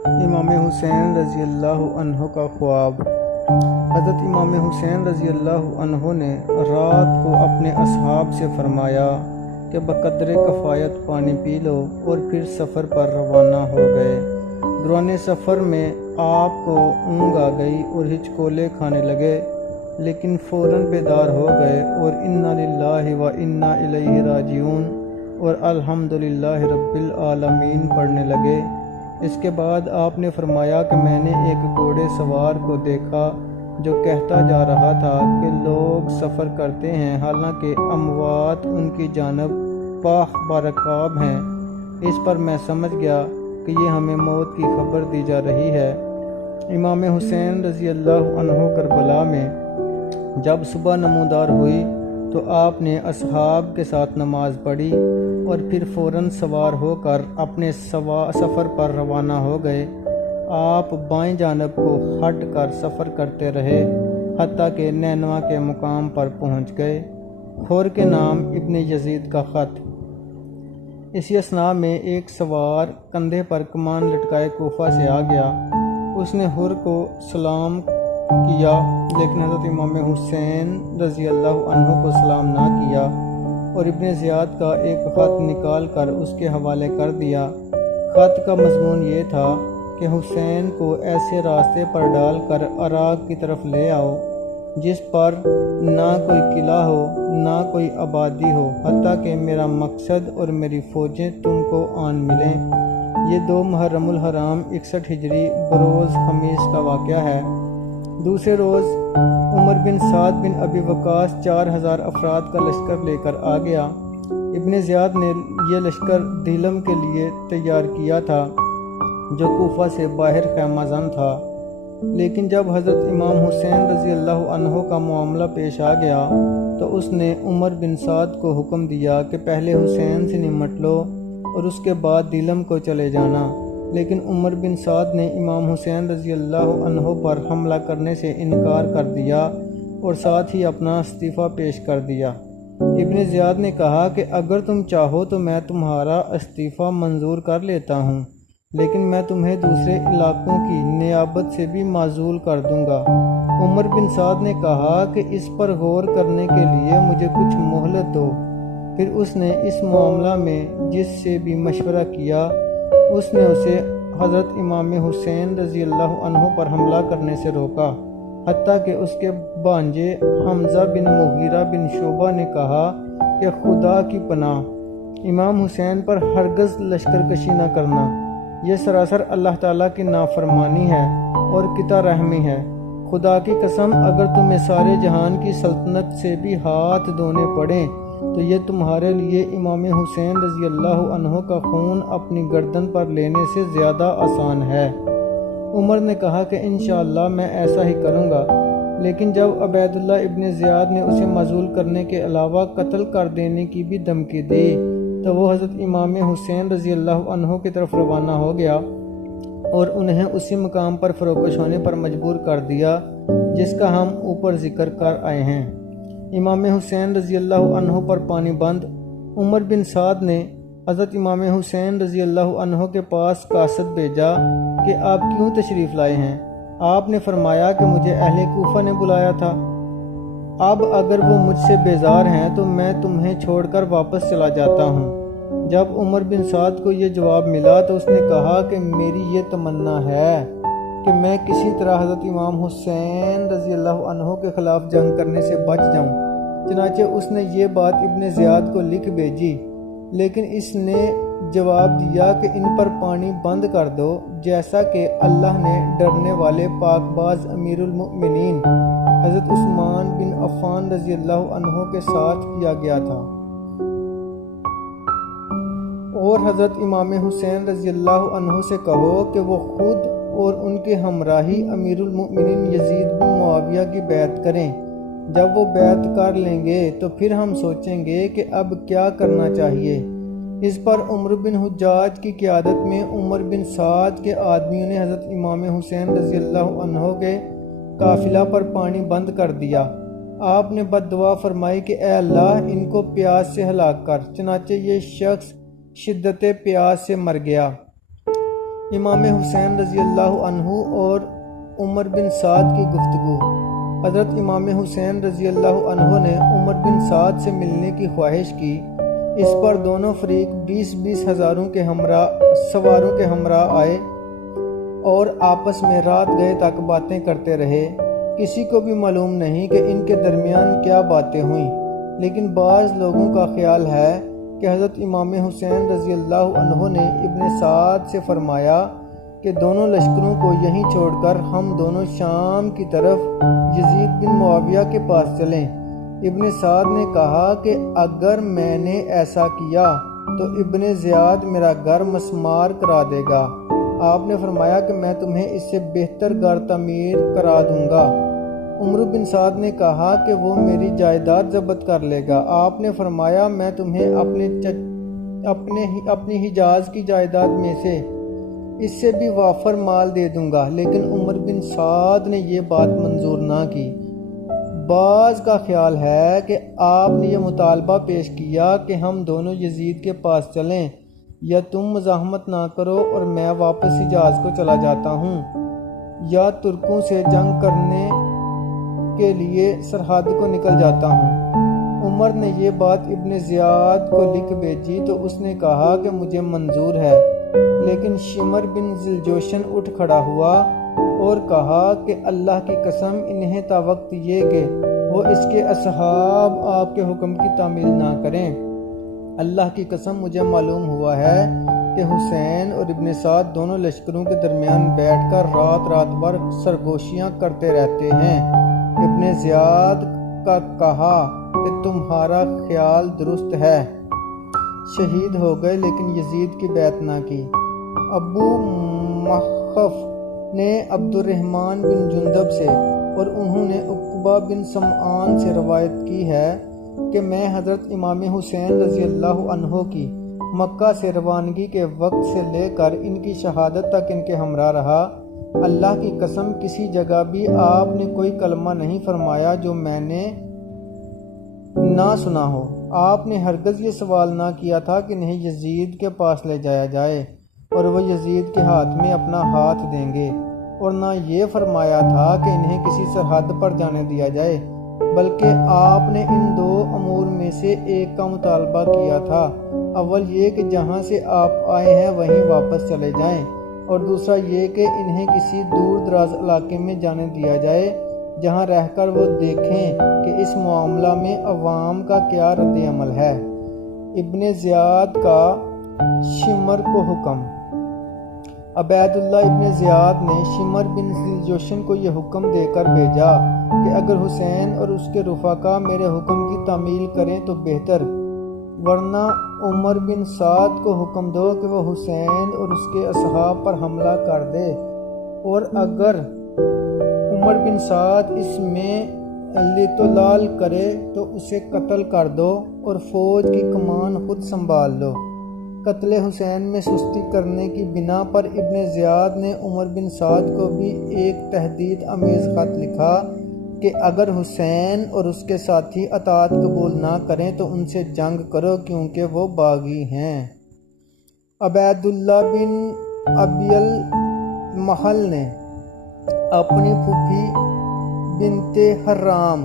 امام حسین رضی اللہ عنہ کا خواب۔ حضرت امام حسین رضی اللہ عنہ نے رات کو اپنے اصحاب سے فرمایا کہ بقدر کفایت پانی پی لو، اور پھر سفر پر روانہ ہو گئے۔ دوران سفر میں آپ کو اونگ آ گئی اور ہچکولے کھانے لگے، لیکن فوراً بیدار ہو گئے اور انا للہ و انا الیہ راجعون اور الحمدللہ رب العالمین پڑھنے لگے۔ اس کے بعد آپ نے فرمایا کہ میں نے ایک گھوڑے سوار کو دیکھا جو کہتا جا رہا تھا کہ لوگ سفر کرتے ہیں حالانکہ اموات ان کی جانب پاک برکاب ہیں۔ اس پر میں سمجھ گیا کہ یہ ہمیں موت کی خبر دی جا رہی ہے۔ امام حسین رضی اللہ عنہ کربلا میں جب صبح نمودار ہوئی تو آپ نے اصحاب کے ساتھ نماز پڑھی اور پھر فوراً سوار ہو کر اپنے سفر پر روانہ ہو گئے۔ آپ بائیں جانب کو ہٹ کر سفر کرتے رہے حتیٰ کہ نینوا کے مقام پر پہنچ گئے۔ خور کے نام ابن یزید کا خط۔ اسی اثناء میں ایک سوار کندھے پر کمان لٹکائے کوفہ سے آ گیا۔ اس نے حر کو سلام کیا، لیکن حضرت امام حسین رضی اللہ عنہ کو سلام نہ کیا، اور ابن زیاد کا ایک خط نکال کر اس کے حوالے کر دیا۔ خط کا مضمون یہ تھا کہ حسین کو ایسے راستے پر ڈال کر عراق کی طرف لے آؤ جس پر نہ کوئی قلعہ ہو نہ کوئی آبادی ہو، حتیٰ کہ میرا مقصد اور میری فوجیں تم کو آن ملیں۔ یہ 2 محرم الحرام 61 ہجری بروز خمیس کا واقعہ ہے۔ دوسرے روز عمر بن سعد بن ابی وقاص 4000 افراد کا لشکر لے کر آ گیا۔ ابن زیاد نے یہ لشکر دیلم کے لیے تیار کیا تھا جو کوفہ سے باہر خیمہ زن تھا، لیکن جب حضرت امام حسین رضی اللہ عنہ کا معاملہ پیش آ گیا تو اس نے عمر بن سعد کو حکم دیا کہ پہلے حسین سے نمٹ لو اور اس کے بعد دیلم کو چلے جانا، لیکن عمر بن سعد نے امام حسین رضی اللہ عنہ پر حملہ کرنے سے انکار کر دیا اور ساتھ ہی اپنا استعفیٰ پیش کر دیا۔ ابن زیاد نے کہا کہ اگر تم چاہو تو میں تمہارا استعفیٰ منظور کر لیتا ہوں، لیکن میں تمہیں دوسرے علاقوں کی نیابت سے بھی معزول کر دوں گا۔ عمر بن سعد نے کہا کہ اس پر غور کرنے کے لیے مجھے کچھ مہلت دو۔ پھر اس نے اس معاملہ میں جس سے بھی مشورہ کیا، اس نے اسے حضرت امام حسین رضی اللہ عنہ پر حملہ کرنے سے روکا، حتیٰ کہ اس کے بھانجے حمزہ بن مغیرہ بن شعبہ نے کہا کہ خدا کی پناہ، امام حسین پر ہرگز لشکر کشی نہ کرنا، یہ سراسر اللہ تعالیٰ کی نافرمانی ہے اور قطع رحمی ہے۔ خدا کی قسم، اگر تمہیں سارے جہان کی سلطنت سے بھی ہاتھ دھونے پڑیں تو یہ تمہارے لیے امام حسین رضی اللہ عنہ کا خون اپنی گردن پر لینے سے زیادہ آسان ہے۔ عمر نے کہا کہ انشاءاللہ میں ایسا ہی کروں گا، لیکن جب عبید اللہ ابن زیاد نے اسے معزول کرنے کے علاوہ قتل کر دینے کی بھی دھمکی دی تو وہ حضرت امام حسین رضی اللہ عنہ کی طرف روانہ ہو گیا اور انہیں اسی مقام پر فروکش ہونے پر مجبور کر دیا جس کا ہم اوپر ذکر کر آئے ہیں۔ امام حسین رضی اللہ عنہ پر پانی بند۔ عمر بن سعد نے حضرت امام حسین رضی اللہ عنہ کے پاس قاصد بھیجا کہ آپ کیوں تشریف لائے ہیں؟ آپ نے فرمایا کہ مجھے اہل کوفہ نے بلایا تھا، اب اگر وہ مجھ سے بیزار ہیں تو میں تمہیں چھوڑ کر واپس چلا جاتا ہوں۔ جب عمر بن سعد کو یہ جواب ملا تو اس نے کہا کہ میری یہ تمنا ہے کہ میں کسی طرح حضرت امام حسین رضی اللہ عنہ کے خلاف جنگ کرنے سے بچ جاؤں۔ چنانچہ اس نے یہ بات ابن زیاد کو لکھ بھیجی، لیکن اس نے جواب دیا کہ ان پر پانی بند کر دو، جیسا کہ اللہ نے ڈرنے والے پاک باز امیر المؤمنین حضرت عثمان بن عفان رضی اللہ عنہ کے ساتھ کیا گیا تھا، اور حضرت امام حسین رضی اللہ عنہ سے کہو کہ وہ خود اور ان کے ہمراہی امیر المؤمنین یزید بن معاویہ کی بیعت کریں۔ جب وہ بیعت کر لیں گے تو پھر ہم سوچیں گے کہ اب کیا کرنا چاہیے۔ اس پر عمر بن حجاج کی قیادت میں عمر بن سعد کے آدمیوں نے حضرت امام حسین رضی اللہ عنہ کے قافلہ پر پانی بند کر دیا۔ آپ نے بد دعا فرمائی کہ اے اللہ ان کو پیاس سے ہلاک کر، چنانچہ یہ شخص شدت پیاس سے مر گیا۔ امام حسین رضی اللہ عنہ اور عمر بن سعد کی گفتگو۔ حضرت امام حسین رضی اللہ عنہ نے عمر بن سعد سے ملنے کی خواہش کی۔ اس پر دونوں فریق 20 ہزاروں کے سواروں کے ہمراہ آئے اور آپس میں رات گئے تک باتیں کرتے رہے۔ کسی کو بھی معلوم نہیں کہ ان کے درمیان کیا باتیں ہوئیں، لیکن بعض لوگوں کا خیال ہے کہ حضرت امام حسین رضی اللہ عنہ نے ابن سعد سے فرمایا کہ دونوں لشکروں کو یہیں چھوڑ کر ہم دونوں شام کی طرف یزید بن معاویہ کے پاس چلیں۔ ابن سعد نے کہا کہ اگر میں نے ایسا کیا تو ابن زیاد میرا گھر مسمار کرا دے گا۔ آپ نے فرمایا کہ میں تمہیں اس سے بہتر گھر تعمیر کرا دوں گا۔ عمر بن سعد نے کہا کہ وہ میری جائیداد ضبط کر لے گا۔ آپ نے فرمایا میں تمہیں اپنی حجاز کی جائیداد میں سے اس سے بھی وافر مال دے دوں گا، لیکن عمر بن سعد نے یہ بات منظور نہ کی۔ بعض کا خیال ہے کہ آپ نے یہ مطالبہ پیش کیا کہ ہم دونوں یزید کے پاس چلیں، یا تم مزاحمت نہ کرو اور میں واپس حجاز کو چلا جاتا ہوں، یا ترکوں سے جنگ کرنے کے لیے سرحد کو نکل جاتا ہوں۔ عمر نے یہ بات ابن زیاد کو لکھ بھیجی تو اس نے کہا کہ مجھے منظور ہے، لیکن شمر بن ذوالجوشن اٹھ کھڑا ہوا اور کہا کہ اللہ کی قسم انہیں تا وقت یہ کہ وہ اس کے اصحاب آپ کے حکم کی تعمیل نہ کریں۔ اللہ کی قسم مجھے معلوم ہوا ہے کہ حسین اور ابن سعد دونوں لشکروں کے درمیان بیٹھ کر رات بھر سرگوشیاں کرتے رہتے ہیں۔ ابن زیاد کا کہا کہ تمہارا خیال درست ہے، شہید ہو گئے لیکن یزید کی بیعت نہ کی۔ ابو محخف نے عبد الرحمن بن جندب سے اور انہوں نے عقبہ بن سمعان سے روایت کی ہے کہ میں حضرت امام حسین رضی اللہ عنہ کی مکہ سے روانگی کے وقت سے لے کر ان کی شہادت تک ان کے ہمراہ رہا۔ اللہ کی قسم کسی جگہ بھی آپ نے کوئی کلمہ نہیں فرمایا جو میں نے نہ سنا ہو۔ آپ نے ہرگز یہ سوال نہ کیا تھا کہ انہیں یزید کے پاس لے جایا جائے اور وہ یزید کے ہاتھ میں اپنا ہاتھ دیں گے، اور نہ یہ فرمایا تھا کہ انہیں کسی سرحد پر جانے دیا جائے، بلکہ آپ نے ان دو امور میں سے ایک کا مطالبہ کیا تھا۔ اول یہ کہ جہاں سے آپ آئے ہیں وہیں واپس چلے جائیں، اور دوسرا یہ کہ انہیں کسی دور دراز علاقے میں جانے دیا جائے جہاں رہ کر وہ دیکھیں کہ اس معاملہ میں عوام کا کیا رد عمل ہے۔ ابن زیاد کا شمر کو حکم۔ عبید اللہ ابن زیاد نے شمر بن ذوالجوشن کو یہ حکم دے کر بھیجا کہ اگر حسین اور اس کے رفقا میرے حکم کی تعمیل کریں تو بہتر، ورنہ عمر بن سعد کو حکم دو کہ وہ حسین اور اس کے اصحاب پر حملہ کر دے، اور اگر عمر بن سعد اس میں لال کرے تو اسے قتل کر دو اور فوج کی کمان خود سنبھال لو۔ قتل حسین میں سستی کرنے کی بنا پر ابن زیاد نے عمر بن سعد کو بھی ایک تہدید آمیز خط لکھا کہ اگر حسین اور اس کے ساتھی اطاعت قبول نہ کریں تو ان سے جنگ کرو کیونکہ وہ باغی ہیں۔ عبید اللہ بن ابی المحل نے اپنی پھوپھی بنت حرام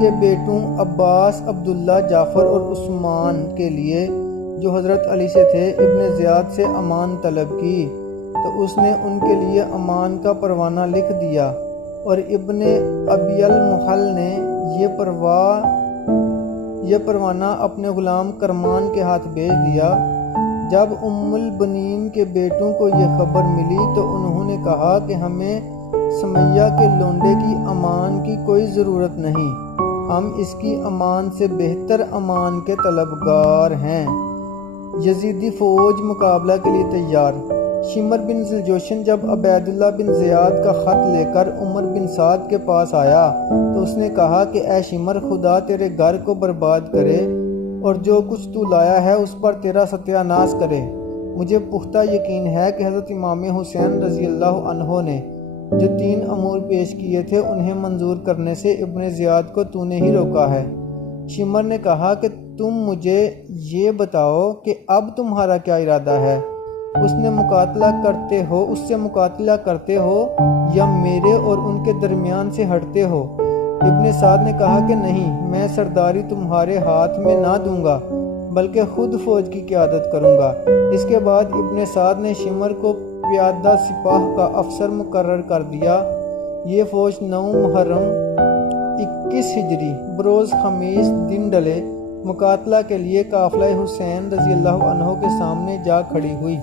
کے بیٹوں عباس، عبداللہ، جعفر اور عثمان کے لیے جو حضرت علی سے تھے ابن زیاد سے امان طلب کی، تو اس نے ان کے لیے امان کا پروانہ لکھ دیا، اور ابن ابی المحل نے یہ پروانہ اپنے غلام کرمان کے ہاتھ بھیج دیا۔ جب ام البنین کے بیٹوں کو یہ خبر ملی تو انہوں نے کہا کہ ہمیں سمیہ کے لونڈے کی امان کی کوئی ضرورت نہیں، ہم اس کی امان سے بہتر امان کے طلبگار ہیں۔ یزیدی فوج مقابلہ کے لیے تیار۔ شمر بن ذوالجوشن جب عبید اللہ بن زیاد کا خط لے کر عمر بن سعد کے پاس آیا تو اس نے کہا کہ اے شمر، خدا تیرے گھر کو برباد کرے اور جو کچھ تو لایا ہے اس پر تیرا ستیہ ناش کرے۔ مجھے پختہ یقین ہے کہ حضرت امام حسین رضی اللہ عنہ نے جو 3 امور پیش کیے تھے انہیں منظور کرنے سے ابن زیاد کو تو نے ہی روکا ہے۔ شمر نے کہا کہ تم مجھے یہ بتاؤ کہ اب تمہارا کیا ارادہ ہے؟ اس سے مقاتلہ کرتے ہو یا میرے اور ان کے درمیان سے ہٹتے ہو؟ ابن سعد نے کہا کہ نہیں، میں سرداری تمہارے ہاتھ میں نہ دوں گا بلکہ خود فوج کی قیادت کروں گا۔ اس کے بعد ابن سعد نے شمر کو پیادہ سپاہ کا افسر مقرر کر دیا۔ یہ فوج 9 محرم 21 ہجری بروز خمیس دن ڈلے مقاتلہ کے لیے قافلہ حسین رضی اللہ عنہ کے سامنے جا کھڑی ہوئی۔